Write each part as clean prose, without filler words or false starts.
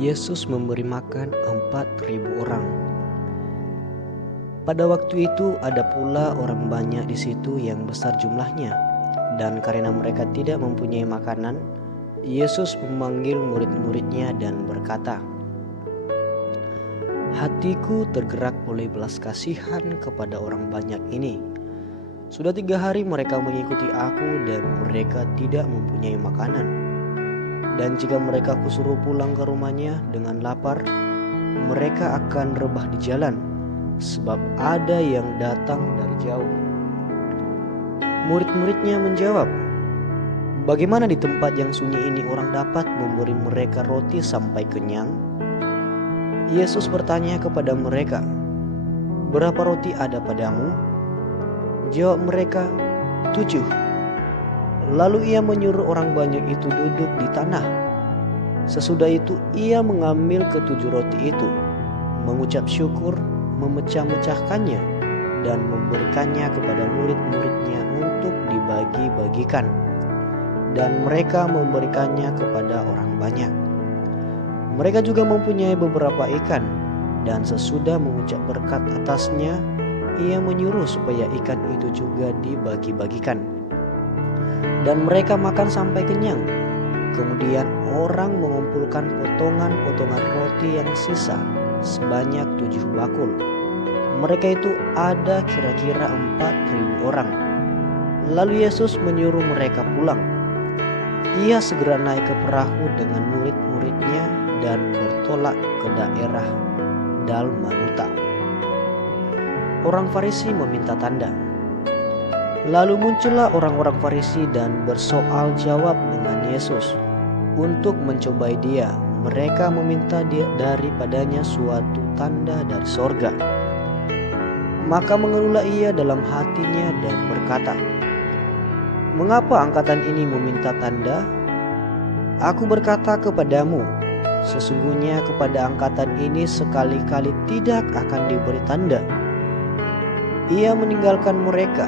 Yesus memberi makan 4.000 orang. Pada waktu itu ada pula orang banyak di situ yang besar jumlahnya, dan karena mereka tidak mempunyai makanan, Yesus memanggil murid-muridnya dan berkata, "Hatiku tergerak oleh belas kasihan kepada orang banyak ini. Sudah 3 hari mereka mengikuti aku dan mereka tidak mempunyai makanan. Dan jika mereka kusuruh pulang ke rumahnya dengan lapar, mereka akan rebah di jalan, sebab ada yang datang dari jauh." Murid-muridnya menjawab, "Bagaimana di tempat yang sunyi ini orang dapat memberi mereka roti sampai kenyang?" Yesus bertanya kepada mereka, "Berapa roti ada padamu?" Jawab mereka, 7. Lalu ia menyuruh orang banyak itu duduk di tanah. Sesudah itu ia mengambil ke-7 roti itu, mengucap syukur, memecah-mecahkannya, dan memberikannya kepada murid-muridnya untuk dibagi-bagikan. Dan mereka memberikannya kepada orang banyak. Mereka juga mempunyai beberapa ikan, dan sesudah mengucap berkat atasnya, ia menyuruh supaya ikan itu juga dibagi-bagikan. Dan mereka makan sampai kenyang. Kemudian orang mengumpulkan potongan-potongan roti yang sisa sebanyak 7 bakul. Mereka itu ada kira-kira 4.000 orang. Lalu Yesus menyuruh mereka pulang. Ia segera naik ke perahu dengan murid-muridnya dan bertolak ke daerah Dalmanuta. Orang Farisi meminta tanda. Lalu muncullah orang-orang Farisi dan bersoal jawab dengan Yesus untuk mencobai dia. Mereka meminta daripadanya suatu tanda dari sorga. Maka mengeluhlah ia dalam hatinya dan berkata, "Mengapa angkatan ini meminta tanda? Aku berkata kepadamu, sesungguhnya kepada angkatan ini sekali-kali tidak akan diberi tanda." Ia meninggalkan mereka.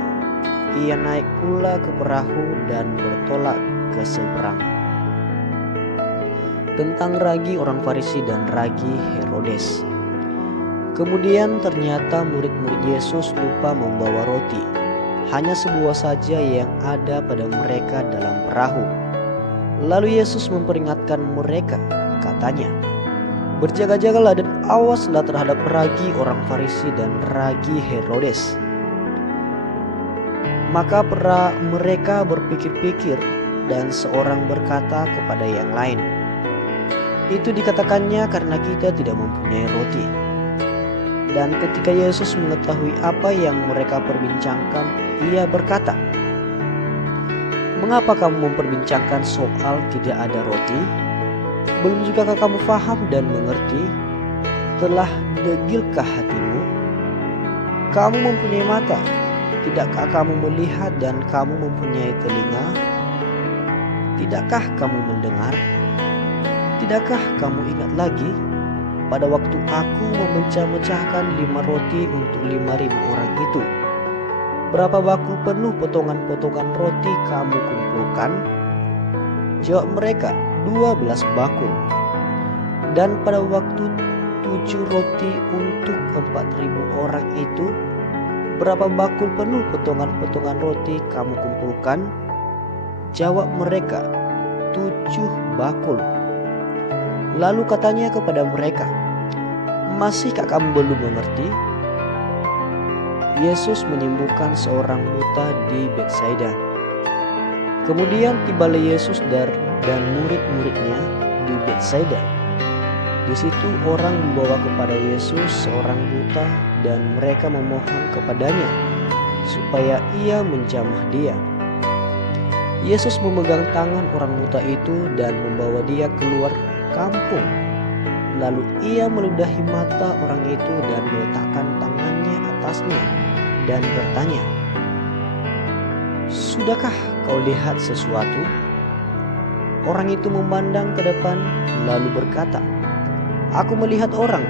Ia naik pula ke perahu dan bertolak ke seberang. Tentang ragi orang Farisi dan ragi Herodes. Kemudian ternyata murid-murid Yesus lupa membawa roti. Hanya sebuah saja yang ada pada mereka dalam perahu. Lalu Yesus memperingatkan mereka, katanya, "Berjaga-jagalah dan awaslah terhadap ragi orang Farisi dan ragi Herodes." Maka mereka berpikir-pikir, dan seorang berkata kepada yang lain, "Itu dikatakannya karena kita tidak mempunyai roti." Dan ketika Yesus mengetahui apa yang mereka perbincangkan, ia berkata, "Mengapa kamu memperbincangkan soal tidak ada roti? Belum jugakah kamu faham dan mengerti? Telah degilkah hatimu? Kamu mempunyai mata, tidakkah kamu melihat, dan kamu mempunyai telinga? Tidakkah kamu mendengar? Tidakkah kamu ingat lagi pada waktu aku memecah-mecahkan 5 roti untuk 5.000 orang itu? Berapa bakul penuh potongan-potongan roti kamu kumpulkan?" Jawab mereka, 12 bakul. "Dan pada waktu 7 roti untuk 4.000 orang itu, berapa bakul penuh potongan-potongan roti kamu kumpulkan?" Jawab mereka, 7 bakul. Lalu katanya kepada mereka, "Masihkah kamu belum mengerti?" Yesus menyembuhkan seorang buta di Betsaida. Kemudian tibalah Yesus dan murid-muridnya di Betsaida. Di situ orang membawa kepada Yesus seorang buta, dan mereka memohon kepadanya supaya ia menjamah dia. Yesus memegang tangan orang buta itu dan membawa dia keluar kampung. Lalu ia meludahi mata orang itu dan meletakkan tangannya atasnya dan bertanya, "Sudahkah kau lihat sesuatu?" Orang itu memandang ke depan lalu berkata, "Aku melihat orang,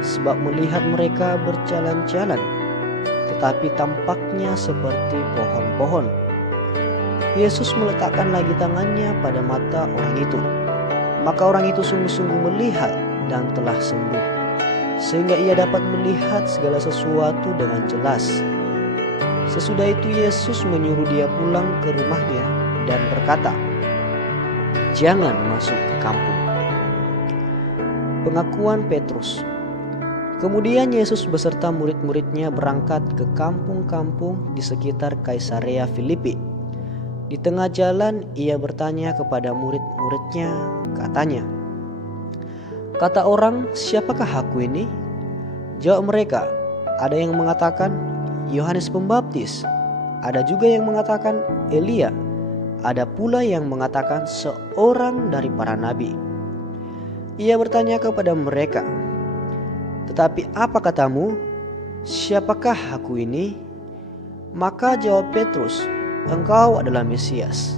sebab melihat mereka berjalan-jalan, tetapi tampaknya seperti pohon-pohon." Yesus meletakkan lagi tangannya pada mata orang itu. Maka orang itu sungguh-sungguh melihat dan telah sembuh, sehingga ia dapat melihat segala sesuatu dengan jelas. Sesudah itu Yesus menyuruh dia pulang ke rumahnya dan berkata, "Jangan masuk ke kampung." Pengakuan Petrus. Kemudian Yesus beserta murid-muridnya berangkat ke kampung-kampung di sekitar Kaisarea Filipi. Di tengah jalan ia bertanya kepada murid-muridnya, katanya, "Kata orang, siapakah aku ini?" Jawab mereka, "Ada yang mengatakan Yohanes Pembaptis, ada juga yang mengatakan Elia, ada pula yang mengatakan seorang dari para nabi." Ia bertanya kepada mereka, "Tetapi apa katamu? Siapakah aku ini?" Maka jawab Petrus, "Engkau adalah Mesias."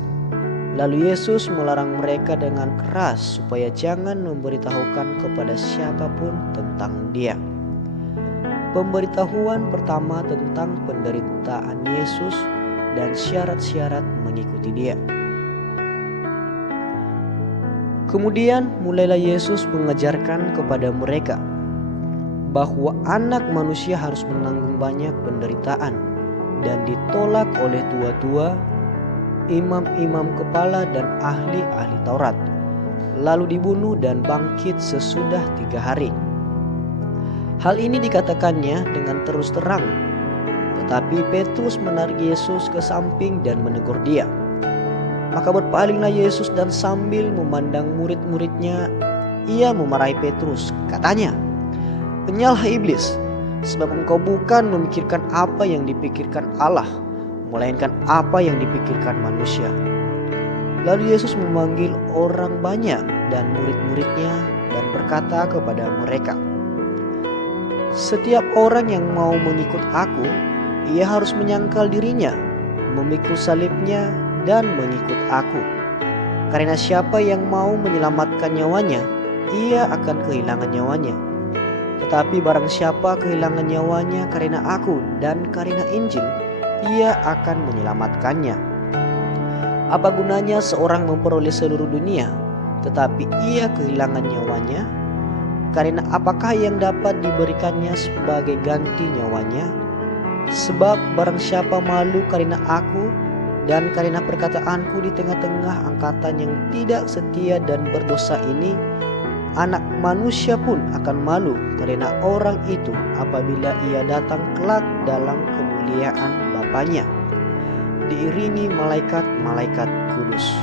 Lalu Yesus melarang mereka dengan keras supaya jangan memberitahukan kepada siapapun tentang Dia. Pemberitahuan pertama tentang penderitaan Yesus dan syarat-syarat mengikuti Dia. Kemudian mulailah Yesus mengajarkan kepada mereka bahwa Anak Manusia harus menanggung banyak penderitaan dan ditolak oleh tua-tua, imam-imam kepala dan ahli-ahli Taurat, lalu dibunuh dan bangkit sesudah 3 hari. Hal ini dikatakannya dengan terus terang, tetapi Petrus menarik Yesus ke samping dan menegur dia. Maka berpalinglah Yesus dan sambil memandang murid-muridnya, ia memarahi Petrus, katanya, "Penyalah iblis, sebab engkau bukan memikirkan apa yang dipikirkan Allah, melainkan apa yang dipikirkan manusia." Lalu Yesus memanggil orang banyak dan murid-muridnya dan berkata kepada mereka, "Setiap orang yang mau mengikut aku, ia harus menyangkal dirinya, memikul salibnya dan mengikut aku. Karena siapa yang mau menyelamatkan nyawanya, ia akan kehilangan nyawanya. Tetapi barang siapa kehilangan nyawanya karena aku dan karena Injil, ia akan menyelamatkannya. Apa gunanya seorang memperoleh seluruh dunia, tetapi ia kehilangan nyawanya? Karena apakah yang dapat diberikannya sebagai ganti nyawanya? Sebab barang siapa malu karena aku dan karena perkataanku di tengah-tengah angkatan yang tidak setia dan berdosa ini, Anak Manusia pun akan malu karena orang itu apabila ia datang kelak dalam kemuliaan Bapanya, diiringi malaikat-malaikat kudus."